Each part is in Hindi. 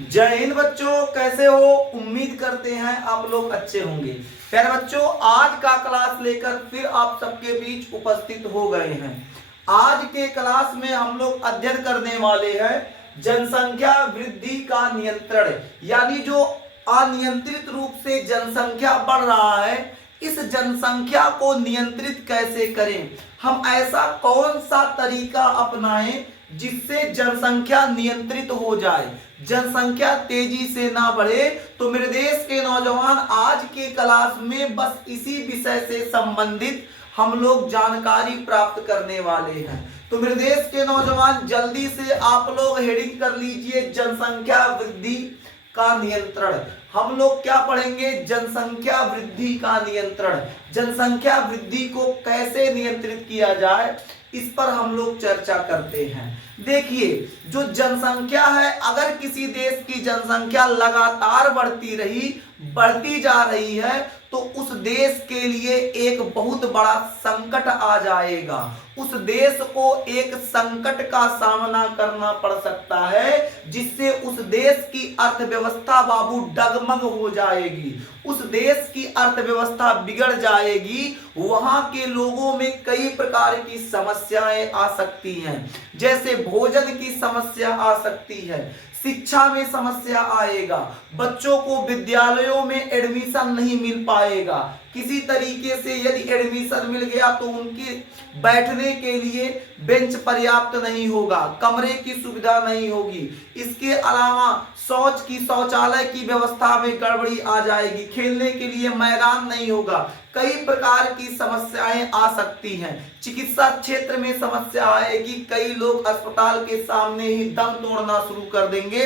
जय हिंद बच्चों, कैसे हो? उम्मीद करते हैं आप लोग अच्छे होंगे। प्यारे बच्चों, आज का क्लास लेकर फिर आप सबके बीच उपस्थित हो गए हैं। आज के क्लास में हम लोग अध्ययन करने वाले हैं जनसंख्या वृद्धि का नियंत्रण, यानी जो अनियंत्रित रूप से जनसंख्या बढ़ रहा है, इस जनसंख्या को नियंत्रित कैसे करें। हम ऐसा कौन सा तरीका अपनाएं जिससे जनसंख्या नियंत्रित हो जाए, जनसंख्या तेजी से ना बढ़े। तो मेरे देश के नौजवान, आज के क्लास में बस इसी विषय से संबंधित हम लोग जानकारी प्राप्त करने वाले हैं। तो मेरे देश के नौजवान, जल्दी से आप लोग हेडिंग कर लीजिए, जनसंख्या वृद्धि का नियंत्रण। हम लोग क्या पढ़ेंगे? जनसंख्या वृद्धि का नियंत्रण। जनसंख्या वृद्धि को कैसे नियंत्रित किया जाए, इस पर हम लोग चर्चा करते हैं। देखिए, जो जनसंख्या है, अगर किसी देश की जनसंख्या लगातार बढ़ती जा रही है, तो उस देश के लिए एक बहुत बड़ा संकट आ जाएगा। उस देश को एक संकट का सामना करना पड़ सकता है, जिससे उस देश की अर्थव्यवस्था बाबू डगमग हो जाएगी। उस देश की अर्थव्यवस्था बिगड़ जाएगी। वहां के लोगों में कई प्रकार की समस्याएं आ सकती हैं, जैसे भोजन की समस्या आ सकती है, शिक्षा में समस्या आएगा, बच्चों को विद्यालयों में एडमिशन नहीं मिल पाएगा। किसी तरीके से यदि एडमिशन मिल गया तो उनके बैठने के लिए बेंच पर्याप्त नहीं होगा, कमरे की सुविधा नहीं होगी। इसके अलावा शौचालय की व्यवस्था में गड़बड़ी आ जाएगी, खेलने के लिए मैदान नहीं होगा। कई प्रकार की समस्याएं आ सकती हैं। चिकित्सा क्षेत्र में समस्या आएगी, कई लोग अस्पताल के सामने ही दम तोड़ना शुरू कर देंगे,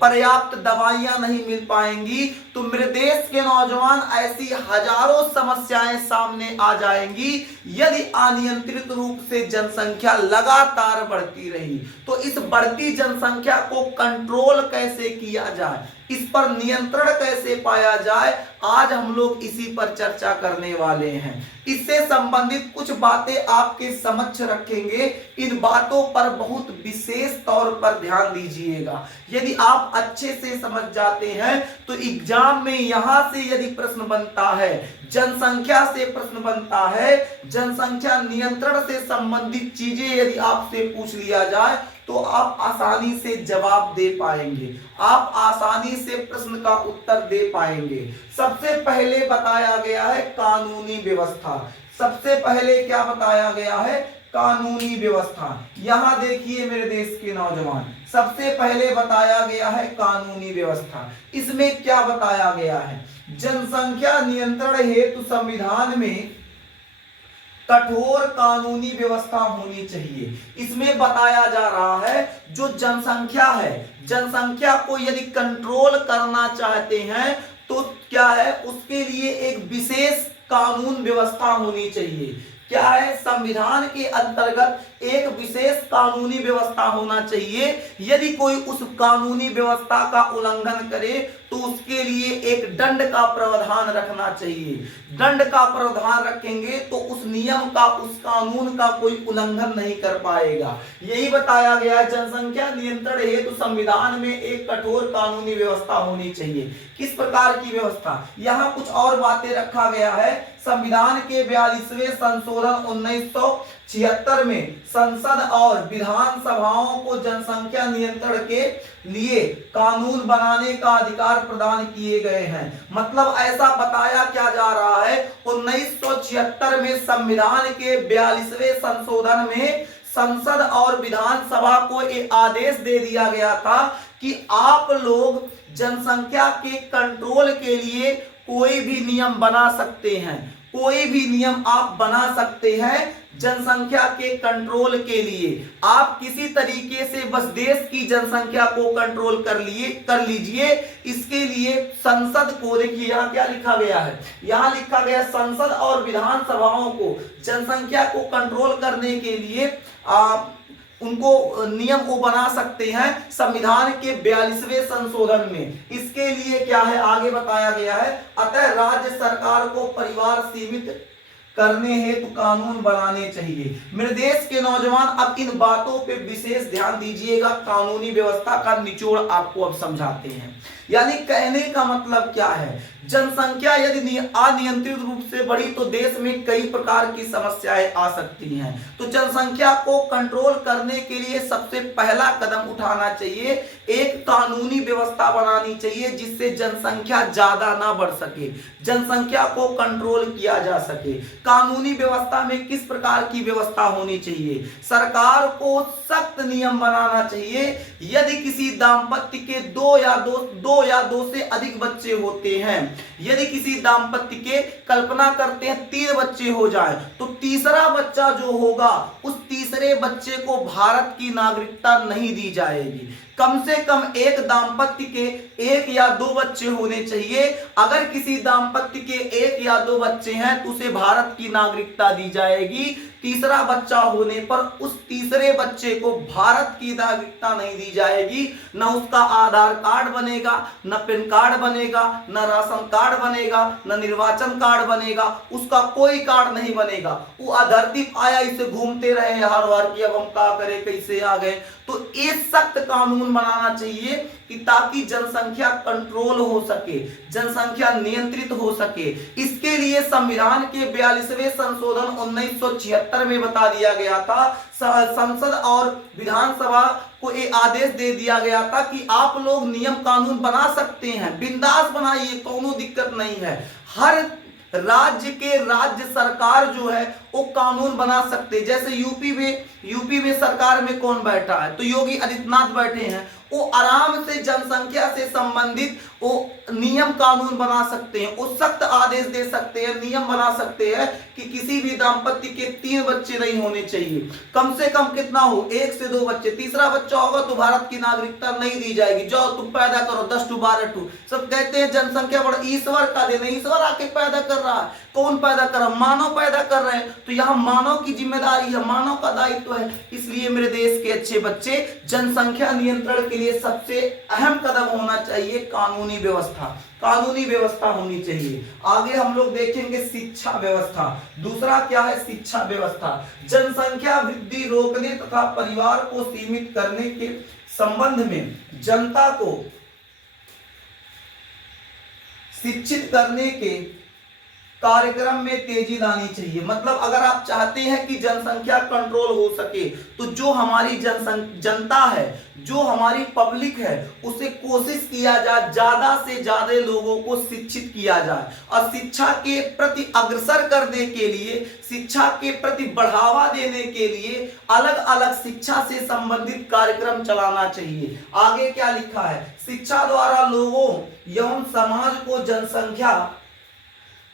पर्याप्त दवाइयां नहीं मिल पाएंगी। तो मेरे देश के नौजवान, ऐसी हजारों समस्याएं सामने आ जाएंगी यदि अनियंत्रित रूप से जनसंख्या लगातार बढ़ती रही। तो इस बढ़ती जनसंख्या को कंट्रोल कैसे किया जाए, इस पर नियंत्रण कैसे पाया जाए, आज हम लोग इसी पर चर्चा करने वाले हैं। इससे संबंधित कुछ बातें आपके समक्ष रखेंगे। इन बातों पर बहुत विशेष तौर पर ध्यान दीजिएगा। यदि आप अच्छे से समझ जाते हैं तो एग्जाम में यहां से यदि प्रश्न बनता है, जनसंख्या से प्रश्न बनता है, जनसंख्या नियंत्रण से संबंधित चीजें यदि आपसे पूछ लिया जाए, तो आप आसानी से जवाब दे पाएंगे, आप आसानी से प्रश्न का उत्तर दे पाएंगे। सबसे पहले बताया गया है कानूनी व्यवस्था। सबसे पहले क्या बताया गया है? कानूनी व्यवस्था। यहां देखिए मेरे देश के नौजवान, सबसे पहले बताया गया है कानूनी व्यवस्था। इसमें क्या बताया गया है? जनसंख्या नियंत्रण हेतु संविधान में कठोर कानूनी व्यवस्था होनी चाहिए। इसमें बताया जा रहा है, जो जनसंख्या है, जनसंख्या को यदि कंट्रोल करना चाहते हैं तो क्या है, उसके लिए एक विशेष कानून व्यवस्था होनी चाहिए। क्या है? संविधान के अंतर्गत एक विशेष कानूनी व्यवस्था होना चाहिए। यदि कोई उस कानूनी व्यवस्था का उल्लंघन करे तो उसके लिए एक दंड का प्रावधान रखना चाहिए। दंड का प्रावधान रखेंगे तो उस नियम का, उस कानून का कोई उल्लंघन नहीं कर पाएगा। यही बताया गया है, जनसंख्या नियंत्रण हेतु संविधान में एक कठोर कानूनी व्यवस्था होनी चाहिए। किस प्रकार की व्यवस्था? यहाँ कुछ और बातें रखा गया है। संविधान के 42वें संशोधन 1976 में संसद और विधान सभाओं को जनसंख्या नियंत्रण के लिए कानून बनाने का अधिकार प्रदान किए गए हैं। मतलब ऐसा बताया क्या जा रहा है, 1976 में संविधान के 42वें संशोधन में संसद और विधानसभा को एक आदेश दे दिया गया था कि आप लोग जनसंख्या के कंट्रोल के लिए कोई भी नियम बना सकते हैं, कोई भी नियम आप बना सकते हैं जनसंख्या के कंट्रोल के लिए। आप किसी तरीके से बस देश की जनसंख्या को कंट्रोल कर लीजिए। इसके लिए संसद को, देखिए यहाँ क्या लिखा गया है, यहाँ लिखा गया संसद और विधानसभाओं को जनसंख्या को कंट्रोल करने के लिए उनको नियम वो बना सकते हैं संविधान के 42वें संशोधन में। इसके लिए क्या है, आगे बताया गया है, अतः राज्य सरकार को परिवार सीमित करने हेतु कानून बनाने चाहिए। मेरे देश के नौजवान अब इन बातों पे विशेष ध्यान दीजिएगा। कानूनी व्यवस्था का निचोड़ आपको अब समझाते हैं। यानी कहने का मतलब क्या है, जनसंख्या यदि अनियंत्रित रूप से बढ़ी तो देश में कई प्रकार की समस्याएं आ सकती हैं। तो जनसंख्या को कंट्रोल करने के लिए सबसे पहला कदम उठाना चाहिए, एक कानूनी व्यवस्था बनानी चाहिए जिससे जनसंख्या ज्यादा ना बढ़ सके, जनसंख्या को कंट्रोल किया जा सके। कानूनी व्यवस्था में किस प्रकार की व्यवस्था होनी चाहिए, सरकार को सख्त नियम बनाना चाहिए। यदि किसी दाम्पत्य के दो या दो से अधिक बच्चे होते हैं, यदि किसी दाम्पत्य के कल्पना करते हैं 3 बच्चे हो जाए, तो तीसरा बच्चा जो होगा उस तीसरे बच्चे को भारत की नागरिकता नहीं दी जाएगी। कम से कम एक दाम्पत्य के 1 या 2 बच्चे होने चाहिए। अगर किसी दाम्पत्य के 1 या 2 बच्चे हैं तो उसे भारत की नागरिकता दी जाएगी। तीसरा बच्चा होने पर उस तीसरे बच्चे को भारत की नागरिकता नहीं दी जाएगी। न उसका आधार कार्ड बनेगा, न पैन कार्ड बनेगा, न राशन कार्ड बनेगा, न निर्वाचन कार्ड बनेगा, उसका कोई कार्ड नहीं बनेगा। वो धरती आया इसे घूमते रहे हर बार कि अब हम क्या करें, कैसे आ गए। तो ये सख्त कानून बनाना चाहिए कि ताकि जनसंख्या कंट्रोल हो सके, जनसंख्या नियंत्रित हो सके। इसके लिए संविधान के 42वें संशोधन 1976 में बता दिया गया था। संसद और विधानसभा को एक आदेश दे दिया गया था कि आप लोग नियम कानून बना सकते हैं, बिंदास बनाइए, कोनो दिक्कत नहीं है। हर राज्य के राज्य सरकार जो है वो कानून बना सकते हैं। जैसे यूपी में सरकार में कौन बैठा है, तो योगी आदित्यनाथ बैठे हैं। वो आराम से जनसंख्या से संबंधित वो नियम कानून बना सकते हैं, वो सख्त आदेश दे सकते हैं, नियम बना सकते हैं कि किसी भी दाम्पत्य के 3 बच्चे नहीं होने चाहिए। कम से कम कितना हो, 1 से 2 बच्चे। तीसरा बच्चा होगा तो भारत की नागरिकता नहीं दी जाएगी। जाओ तुम पैदा करो 10 to 12 सब कहते हैं जनसंख्या बढ़, ईश्वर का देन, ईश्वर आके पैदा कर रहा है। कौन पैदा कर रहा है, मानव पैदा कर रहे हैं। तो यहाँ मानव की जिम्मेदारी है, मानव का दायित्व है। इसलिए मेरे देश के अच्छे बच्चे, जनसंख्या नियंत्रण के लिए सबसे अहम कदम होना चाहिए कानूनी व्यवस्था। कानूनी व्यवस्था होनी चाहिए। आगे हम लोग देखेंगे शिक्षा व्यवस्था। दूसरा क्या है, शिक्षा व्यवस्था। जनसंख्या वृद्धि रोकने तथा परिवार को सीमित करने के संबंध में जनता को शिक्षित करने के कार्यक्रम में तेजी लानी चाहिए। मतलब अगर आप चाहते हैं कि जनसंख्या कंट्रोल हो सके तो जो हमारी जनता है, जो हमारी पब्लिक है, उसे कोशिश किया जाए ज्यादा से ज्यादा लोगों को शिक्षित किया जाए और शिक्षा के प्रति अग्रसर करने के लिए, शिक्षा के प्रति बढ़ावा देने के लिए अलग अलग शिक्षा से संबंधित कार्यक्रम चलाना चाहिए। आगे क्या लिखा है, शिक्षा द्वारा लोगों एवं समाज को जनसंख्या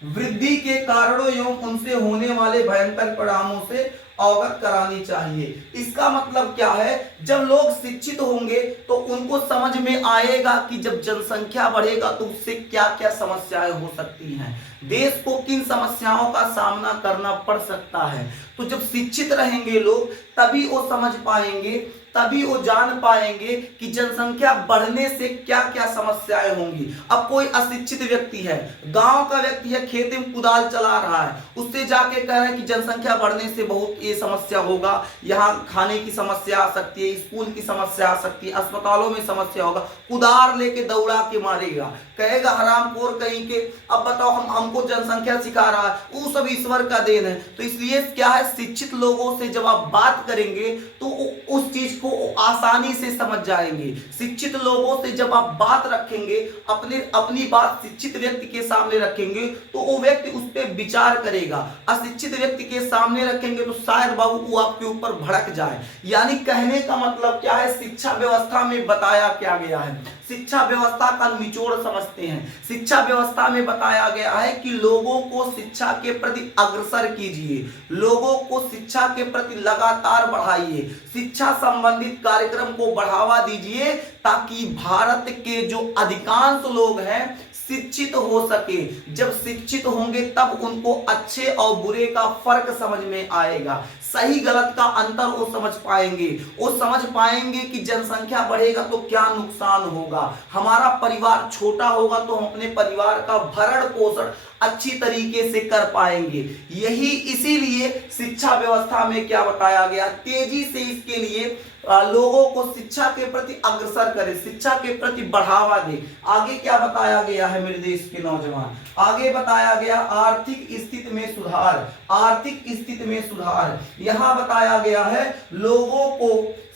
वृद्धि के कारणों एवं उनसे होने वाले भयंकर परिणामों से अवगत करानी चाहिए। इसका मतलब क्या है, जब लोग शिक्षित होंगे तो उनको समझ में आएगा कि जब जनसंख्या बढ़ेगा तो उससे क्या क्या समस्याएं हो सकती हैं, देश को किन समस्याओं का सामना करना पड़ सकता है। तो जब शिक्षित रहेंगे लोग तभी वो समझ पाएंगे, तभी वो जान पाएंगे कि जनसंख्या बढ़ने से क्या क्या समस्याएं होंगी। अब कोई अशिक्षित व्यक्ति है, गांव का व्यक्ति है, खेत में कुदाल चला रहा है, उससे जाके कह रहे हैं कि जनसंख्या बढ़ने से बहुत ये समस्या होगा, यहाँ खाने की समस्या आ सकती है, स्कूल की समस्या आ सकती है, अस्पतालों में समस्या होगा। कुदाल लेके दौड़ा के मारेगा, कहेगा हरामखोर कहीं के। अब बताओ हमको जनसंख्या सिखा रहा है, वो सब ईश्वर का देन है। तो इसलिए क्या है, शिक्षित लोगों से जब आप बात करेंगे तो उस चीज को आसानी से समझ जाएंगे। शिक्षित लोगों से जब आप बात रखेंगे, अपनी बात शिक्षित व्यक्ति के सामने रखेंगे तो वो व्यक्ति उस पर विचार करेगा। अशिक्षित व्यक्ति के सामने रखेंगे तो शायद बाबू वो आपके ऊपर भड़क जाए। यानी कहने का मतलब क्या है, शिक्षा व्यवस्था में बताया क्या गया है, शिक्षा व्यवस्था का निचोड़ समझते हैं। शिक्षा व्यवस्था में बताया गया है कि लोगों को शिक्षा के प्रति अग्रसर कीजिए, लोगों को शिक्षा के प्रति लगातार बढ़ाइए, शिक्षा संबंधित कार्यक्रम को बढ़ावा दीजिए ताकि भारत के जो अधिकांश लोग हैं शिक्षित हो सके। जब शिक्षित होंगे तब उनको अच्छे और बुरे का फर्क समझ में आएगा। सही गलत का अंतर वो समझ पाएंगे। वो समझ पाएंगे कि जनसंख्या बढ़ेगा तो क्या नुकसान होगा, हमारा परिवार छोटा होगा तो हम अपने परिवार का भरण पोषण अच्छी तरीके से कर पाएंगे। यही इसीलिए शिक्षा व्यवस्था में क्या बताया गया, तेजी से इसके लिए लोगों को शिक्षा के प्रति अग्रसर करें, शिक्षा के प्रति बढ़ावा दे। आगे क्या बताया गया है मेरे देश के नौजवान, आगे बताया गया आर्थिक स्थिति में सुधार, आर्थिक स्थिति में सुधार। यहां बताया गया है लोगों को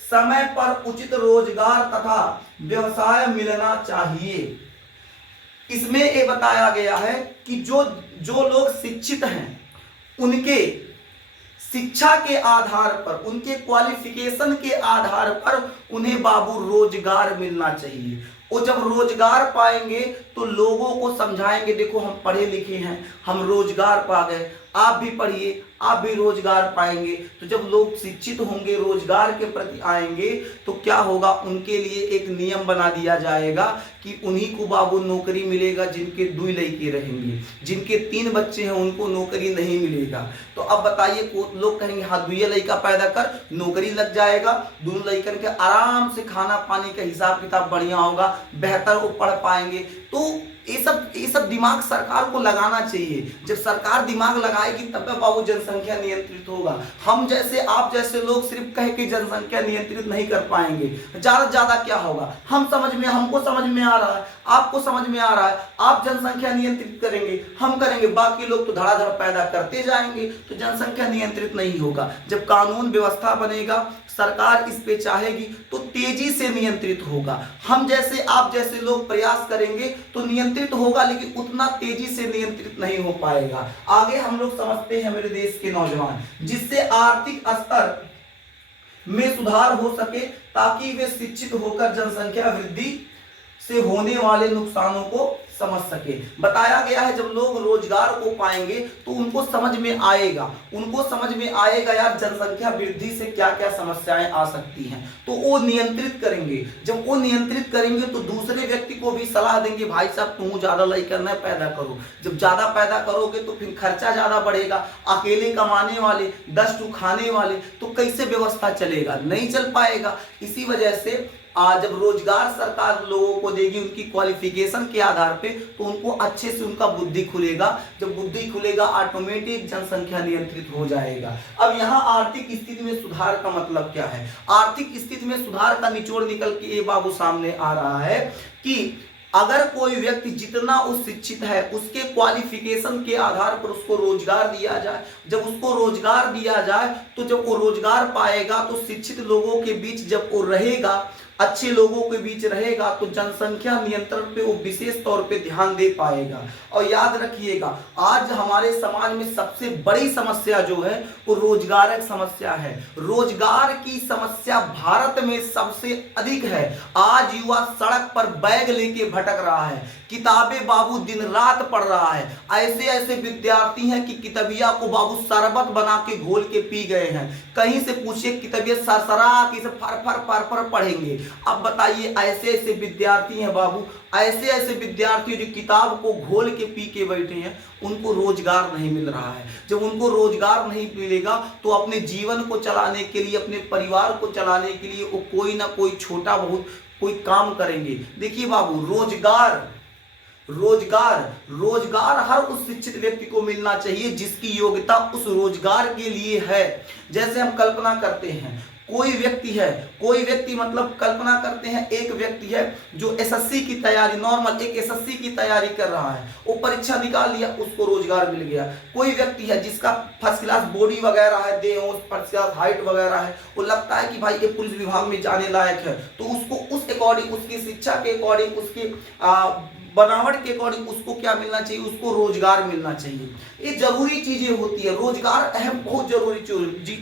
समय पर उचित रोजगार तथा व्यवसाय मिलना चाहिए। इसमें ये बताया गया है कि जो लोग शिक्षित हैं उनके शिक्षा के आधार पर, उनके क्वालिफिकेशन के आधार पर उन्हें बाबू रोजगार मिलना चाहिए। वो जब रोजगार पाएंगे तो लोगों को समझाएंगे, देखो हम पढ़े लिखे हैं, हम रोजगार पा गए, आप भी पढ़िए, आप भी रोजगार पाएंगे। तो जब लोग शिक्षित होंगे, रोजगार के प्रति आएंगे, तो क्या होगा, उनके लिए एक नियम बना दिया जाएगा कि उन्हीं को बाबू नौकरी मिलेगा जिनके 2 लड़के रहेंगे, जिनके 3 बच्चे हैं उनको नौकरी नहीं मिलेगा। तो अब बताइए, लोग कहेंगे हाँ 2 लड़का पैदा कर, नौकरी लग जाएगा, 2 लड़कन के आराम से खाना पानी का हिसाब किताब बढ़िया होगा, बेहतर वो पढ़ पाएंगे। तो ये सब दिमाग सरकार को लगाना चाहिए। जब सरकार दिमाग लगाएगी तब बाबू जनसंख्या नियंत्रित होगा। हम जैसे आप जैसे लोग सिर्फ कह के जनसंख्या नियंत्रित नहीं कर पाएंगे। ज्यादा से ज्यादा क्या होगा, हमको समझ में आ रहा है, आपको समझ में आ रहा है, आप जनसंख्या नियंत्रित करेंगे, हम करेंगे, बाकी लोग तो धड़ाधड़ पैदा करते जाएंगे, तो जनसंख्या नियंत्रित नहीं होगा। जब कानून व्यवस्था बनेगा, सरकार इस पे चाहेगी तो तेजी से नियंत्रित होगा। हम जैसे आप जैसे लोग प्रयास करेंगे तो नियंत्रित होगा, लेकिन उतना तेजी से नियंत्रित नहीं हो पाएगा। आगे हम लोग समझते हैं मेरे देश के नौजवान, जिससे आर्थिक स्तर में सुधार हो सके ताकि वे शिक्षित होकर जनसंख्या वृद्धि से होने वाले नुकसानों को समझ सके। बताया गया है जब लोग रोजगार को पाएंगे तो उनको समझ में आएगा, यार जनसंख्या वृद्धि से क्या क्या समस्याएं आ सकती हैं, तो वो नियंत्रित करेंगे। जब वो नियंत्रित करेंगे तो दूसरे व्यक्ति को भी सलाह देंगे, भाई साहब तुम ज्यादा लड़का न पैदा करो। जब ज्यादा पैदा करोगे तो फिर खर्चा ज्यादा बढ़ेगा, अकेले कमाने वाले 10 टू खाने वाले, तो कैसे व्यवस्था चलेगा, नहीं चल पाएगा। इसी वजह से जब रोजगार सरकार लोगों को देगी उनकी क्वालिफिकेशन के आधार पे, तो उनको अच्छे से उनका बुद्धि खुलेगा। जब बुद्धि खुलेगा ऑटोमेटिक जनसंख्या नियंत्रित हो जाएगा। अब यहाँ आर्थिक स्थिति में सुधार का मतलब क्या है, आर्थिक स्थिति में सुधार का निचोड़ निकल के ये बाबू सामने आ रहा है कि अगर कोई व्यक्ति जितना उस शिक्षित है उसके क्वालिफिकेशन के आधार पर उसको रोजगार दिया जाए, जब उसको रोजगार दिया जाए तो जब वो रोजगार पाएगा तो शिक्षित लोगों के बीच जब वो रहेगा, अच्छे लोगों के बीच रहेगा, तो जनसंख्या नियंत्रण पे वो विशेष तौर पे ध्यान दे पाएगा। और याद रखिएगा, आज हमारे समाज में सबसे बड़ी समस्या जो है वो रोजगार की समस्या है। रोजगार की समस्या भारत में सबसे अधिक है। आज युवा सड़क पर बैग लेके भटक रहा है, किताबें बाबू दिन रात पढ़ रहा है। ऐसे ऐसे विद्यार्थी हैं कि किताबिया को बाबू शरबत बना के घोल के पी गए हैं। कहीं से पूछिए किताबिया सरसरा के फर फर पढ़ेंगे। अब बताइए, ऐसे ऐसे विद्यार्थी हैं बाबू, ऐसे ऐसे विद्यार्थी जो किताब को घोल के पी के बैठे हैं, उनको रोजगार नहीं मिल रहा है। जब उनको रोजगार नहीं मिलेगा तो अपने जीवन को चलाने के लिए, अपने परिवार को चलाने के लिए वो कोई ना कोई छोटा बहुत कोई काम करेंगे। देखिए बाबू, रोजगार हर उस शिक्षित व्यक्ति को मिलना चाहिए जिसकी योग्यता उस रोजगार के लिए है। जैसे हम कल्पना करते हैं, कोई व्यक्ति मतलब कल्पना करते हैं, एक व्यक्ति है जो एसएससी की तैयारी, नॉर्मल एक एसएससी की तैयारी कर रहा है, वो परीक्षा निकाल लिया, उसको रोजगार मिल गया। कोई व्यक्ति है जिसका फर्स्ट क्लास बॉडी वगैरह है, देह फर्स्ट क्लास हाइट वगैरह है, वो लगता है कि भाई ये पुलिस विभाग में जाने लायक है, तो उसको उस अकॉर्डिंग, उसकी शिक्षा के अकॉर्डिंग, उसकी बनावट के अकॉर्डिंग उसको क्या मिलना चाहिए, उसको रोजगार मिलना चाहिए। ये जरूरी चीजें होती है, रोजगार अहम बहुत जरूरी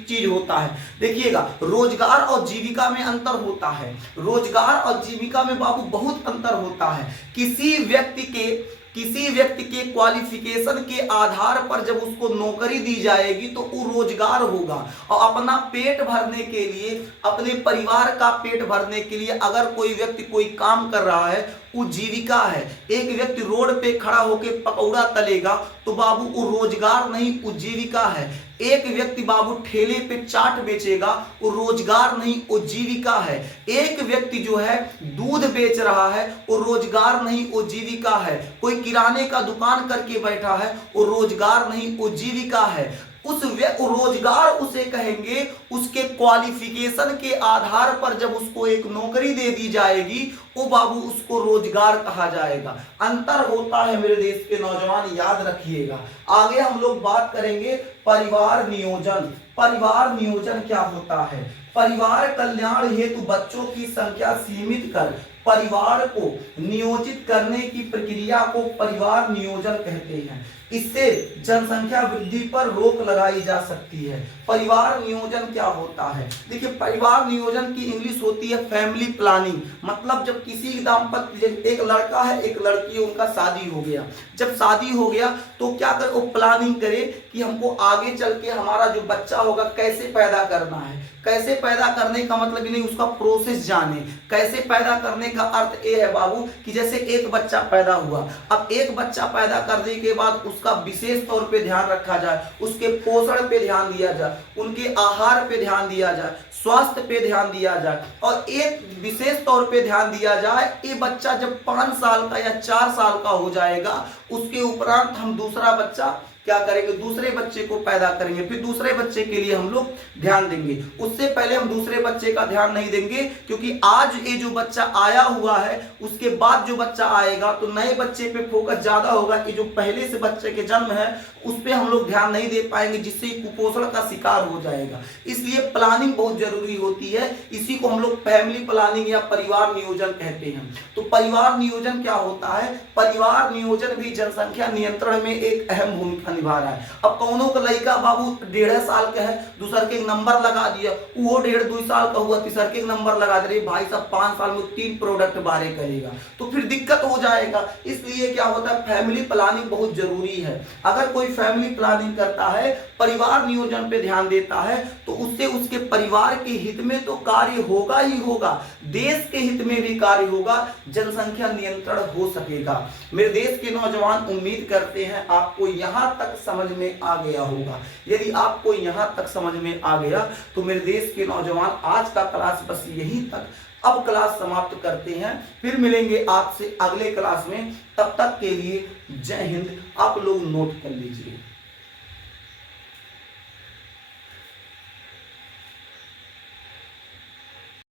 चीज होता है। देखिएगा, रोजगार और जीविका में अंतर होता है, रोजगार और जीविका में बाबू बहुत अंतर होता है। किसी व्यक्ति के क्वालिफिकेशन के आधार पर जब उसको नौकरी दी जाएगी तो वो रोजगार होगा। और अपना पेट भरने के लिए, अपने परिवार का पेट भरने के लिए अगर कोई व्यक्ति कोई काम कर रहा है, उपजीविका है। एक व्यक्ति रोड पे खड़ा होकर पकौड़ा तलेगा तो बाबू वो रोजगार नहीं उपजीविका है। एक व्यक्ति बाबू ठेले पे चाट बेचेगा वो रोजगार नहीं उपजीविका है। एक व्यक्ति जो है दूध बेच रहा है वो रोजगार नहीं उपजीविका है। कोई किराने का दुकान करके बैठा है वो रोजगार नहीं उपजीविका है। उस रोजगार उसे कहेंगे उसके क्वालिफिकेशन के आधार पर जब उसको एक नौकरी दे दी जाएगी वो बाबू उसको रोजगार कहा जाएगा। अंतर होता है मेरे देश के नौजवान, याद रखिएगा। आगे हम लोग बात करेंगे परिवार नियोजन। परिवार नियोजन क्या होता है? परिवार कल्याण हेतु बच्चों की संख्या सीमित कर परिवार को नियोजित करने की प्रक्रिया को परिवार नियोजन कहते हैं। इससे जनसंख्या वृद्धि पर रोक लगाई जा सकती है। परिवार नियोजन क्या होता है? देखिए, परिवार नियोजन की इंग्लिश होती है फैमिली प्लानिंग। मतलब जब किसी दाम्पत्य, एक लड़का है एक लड़की है, उनका शादी हो गया, जब शादी हो गया तो क्या कर वो प्लानिंग करे कि हमको आगे चल के हमारा जो बच्चा होगा कैसे पैदा करना है। कैसे पैदा करने का मतलब नहीं, उसका प्रोसेस जाने। कैसे पैदा करने का अर्थ ये है बाबू कि जैसे एक बच्चा पैदा हुआ, अब एक बच्चा पैदा करने के बाद उसका विशेष तौर पे ध्यान रखा जाए, उसके पोषण पे ध्यान दिया जाए, उनके आहार पे ध्यान दिया जाए, स्वास्थ्य पे ध्यान दिया जाए और एक विशेष तौर पे ध्यान दिया जाए। ये बच्चा जब 5 साल का या 4 साल का हो जाएगा उसके उपरांत हम दूसरा बच्चा क्या करेंगे, दूसरे बच्चे को पैदा करेंगे, फिर दूसरे बच्चे के लिए हम लोग ध्यान देंगे। उससे पहले हम दूसरे बच्चे का ध्यान नहीं देंगे, क्योंकि आज ये जो बच्चा आया हुआ है उसके बाद जो बच्चा आएगा तो नए बच्चे पे फोकस ज्यादा होगा कि जो पहले से बच्चे के जन्म है उस पर हम लोग ध्यान नहीं दे पाएंगे, जिससे कुपोषण का शिकार हो जाएगा। इसलिए प्लानिंग बहुत जरूरी होती है। इसी को हम लोग फैमिली प्लानिंग या परिवार नियोजन कहते हैं। तो परिवार नियोजन क्या होता है? परिवार नियोजन भी जनसंख्या नियंत्रण में एक अहम भूमिका निभा रहा है। अब कौनों का लड़का बाबू 1.5 साल का है, दूसर के नंबर लगा दिया, वो 1.5-2 साल का हुआ, तीसर के नंबर लगा दे, भाई साहब 5 साल में 3 प्रोडक्ट बारे करेगा तो फिर दिक्कत हो जाएगा। इसलिए क्या होता है, फैमिली प्लानिंग बहुत जरूरी है। अगर कोई फैमिली प्लानिंग करता है, परिवार नियोजन पे ध्यान देता है तो उससे उसके परिवार के हित में तो कार्य होगा ही होगा, देश के हित में भी कार्य होगा, जनसंख्या नियंत्रण हो सकेगा। मेरे देश के नौजवान, उम्मीद करते हैं आपको यहां तक समझ में आ गया होगा। यदि आपको यहां तक समझ में आ गया तो मेरे देश के नौजवान, आज का क्लास बस यहीं तक। अब क्लास समाप्त करते हैं, फिर मिलेंगे आपसे अगले क्लास में। तब तक के लिए जय हिंद। आप लोग नोट कर लीजिए।